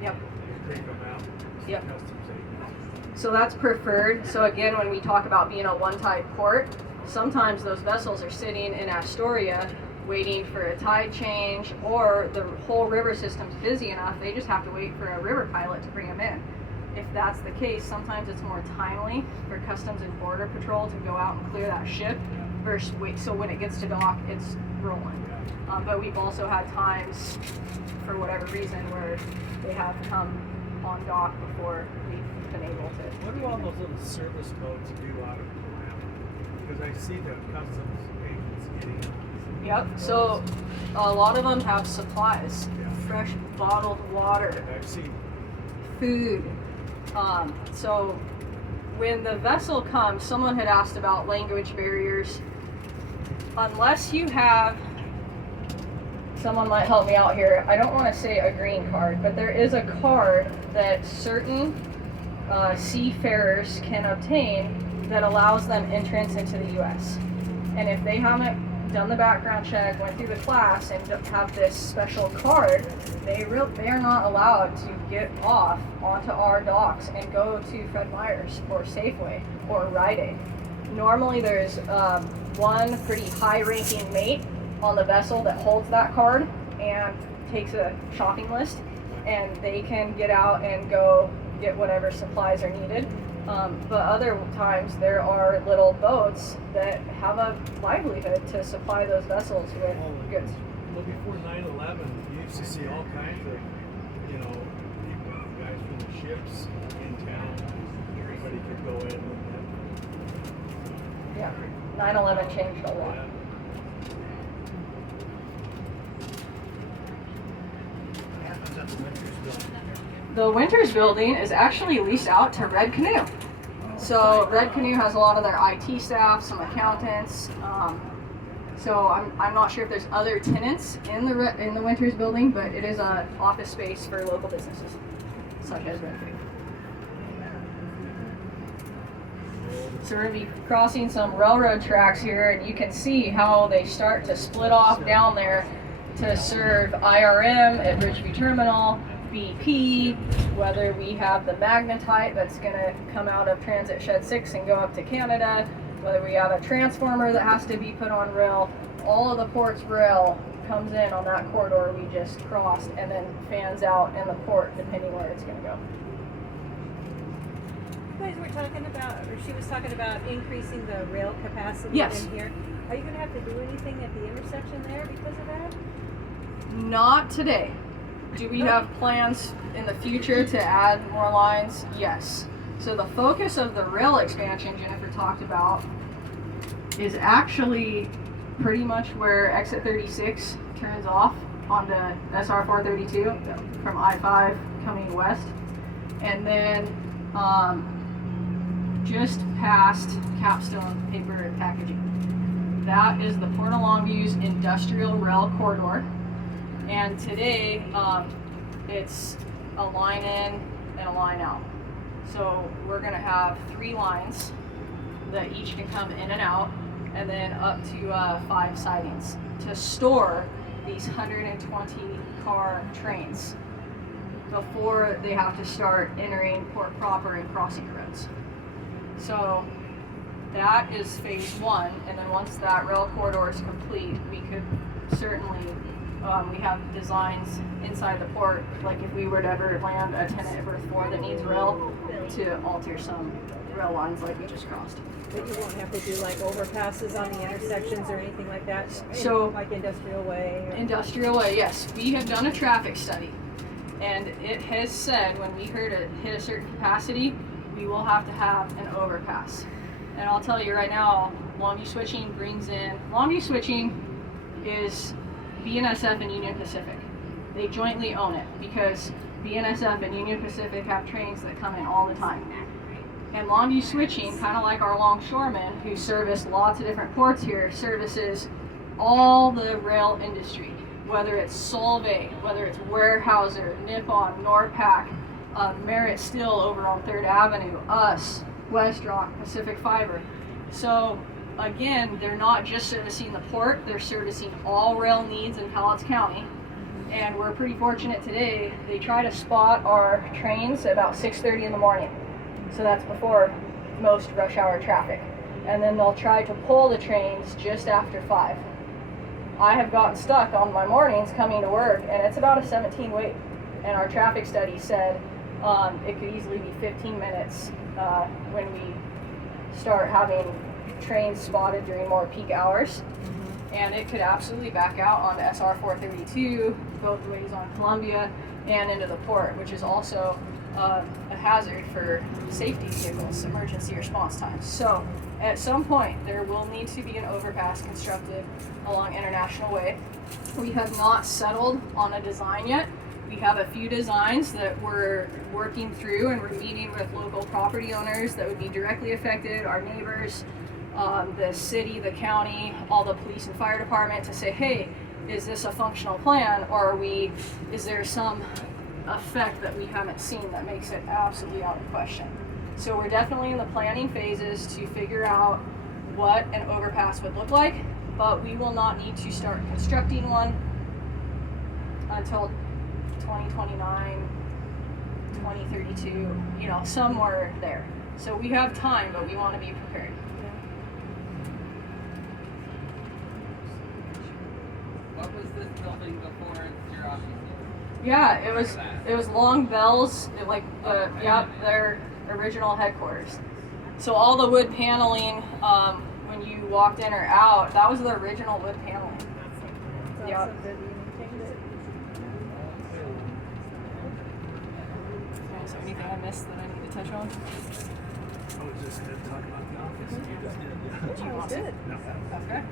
Yep. and take them out. Yep. Customs agents. So that's preferred. So again, when we talk about being a one-tide port, sometimes those vessels are sitting in Astoria waiting for a tide change, or the whole river system's busy enough, they just have to wait for a river pilot to bring them in. If that's the case, sometimes it's more timely for Customs and Border Patrol to go out and clear that ship versus wait, so when it gets to dock, it's rolling. But we've also had times, for whatever reason, where they have come on dock before we've been able to. What do all those little service boats do out of Palermo? Because I see the customs agents getting. Yep, so a lot of them have supplies, Yeah. fresh bottled water, I've seen. food. So when the vessel comes, someone had asked about language barriers. Unless you have, someone might help me out here, I don't want to say a green card, but there is a card that certain seafarers can obtain that allows them entrance into the U.S. And if they haven't done the background check, went through the class, and have this special card, they are not allowed to get off onto our docks and go to Fred Meyer's or Safeway or Rite Aid. Normally there's one pretty high-ranking mate on the vessel that holds that card and takes a shopping list, and they can get out and go get whatever supplies are needed. But other times there are little boats that have a livelihood to supply those vessels with goods. Well, before 9/11, you used to see all kinds of, people, guys from the ships in town. Everybody could go in. Yeah, 9/11 changed a lot. The Winters building is actually leased out to Red Canoe. So Red Canoe has a lot of their IT staff, some accountants. So I'm not sure if there's other tenants in the Winters building, but it is an office space for local businesses, such as Red Canoe. So we're going to be crossing some railroad tracks here, and you can see how they start to split off down there to serve IRM at Bridgeview Terminal, BP, whether we have the magnetite that's going to come out of Transit Shed 6 and go up to Canada, whether we have a transformer that has to be put on rail. All of the port's rail comes in on that corridor we just crossed and then fans out in the port depending where it's going to go. You guys were talking about, or she was talking about increasing the rail capacity Yes. in here. Are you going to have to do anything at the intersection there because of that? Not today. Do we have plans in the future to add more lines? Yes. So the focus of the rail expansion Jennifer talked about is actually pretty much where exit 36 turns off onto SR 432 from I-5 coming west. And then just past Capstone Paper and Packaging. That is the Port of Longview's industrial rail corridor. And today, it's a line in and a line out. So we're gonna have 3 lines that each can come in and out, and then up to 5 sidings to store these 120 car trains before they have to start entering port proper and crossing roads. So that is phase 1, and then once that rail corridor is complete, we could certainly, we have designs inside the port, like if we were to ever land a tenant berth 4 that needs rail, to alter some rail lines like we just crossed. But you won't have to do like overpasses on the intersections or anything like that? So- Like Industrial Way? Industrial Way, yes. We have done a traffic study, and it has said when we hit a certain capacity, we will have to have an overpass. And I'll tell you right now, Longview Switching Longview Switching is BNSF and Union Pacific. They jointly own it because BNSF and Union Pacific have trains that come in all the time. And Longview Switching, kind of like our longshoremen who service lots of different ports here, services all the rail industry, whether it's Solvay, whether it's Weyerhaeuser, Nippon, Norpac, Merritt Steel over on 3rd Avenue, us, WestRock, Pacific Fiber. So again, they're not just servicing the port, they're servicing all rail needs in Palouse County. And we're pretty fortunate today. They try to spot our trains at about 6:30 in the morning. So that's before most rush hour traffic. And then they'll try to pull the trains just after 5. I have gotten stuck on my mornings coming to work, and it's about a 17 wait. And our traffic study said it could easily be 15 minutes when we start having trains spotted during more peak hours. And it could absolutely back out onto SR 432, both ways on Columbia and into the port, which is also a hazard for safety vehicles, emergency response times. So at some point, there will need to be an overpass constructed along International Way. We have not settled on a design yet. We have a few designs that we're working through, and we're meeting with local property owners that would be directly affected, our neighbors, the city, the county, all the police and fire department, to say, hey, is this a functional plan, or is there some effect that we haven't seen that makes it absolutely out of question? So we're definitely in the planning phases to figure out what an overpass would look like, but we will not need to start constructing one until 2029, 2032, somewhere there. So we have time, but we want to be prepared. What was this building before your office? Yeah, it was Long Bell's, their original headquarters. So all the wood paneling, when you walked in or out, that was the original wood paneling. Yeah. Is there anything I missed that I need to touch on? I was just going to talk about the office. You just did. Do you want to? No. Okay.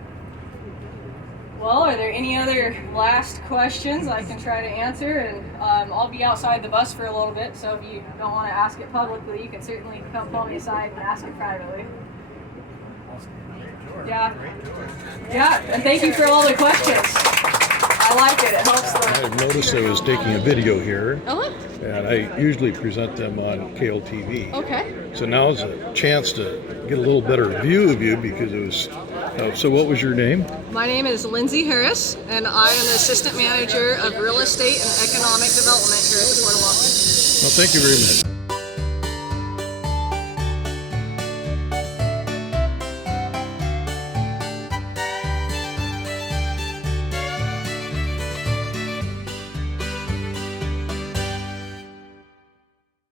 Well, are there any other last questions I can try to answer? And I'll be outside the bus for a little bit, so if you don't want to ask it publicly, you can certainly come pull me aside and ask it privately. Yeah. Yeah, and thank you for all the questions. I like it. It helps the... I noticed I was taking a video here, Oh, and I usually present them on KLTV. okay. So now is a chance to get a little better view of you because it was... so what was your name? My name is Lindsay Harris, and I am the Assistant Manager of Real Estate and Economic Development here at the Port of Longview. Well, thank you very much.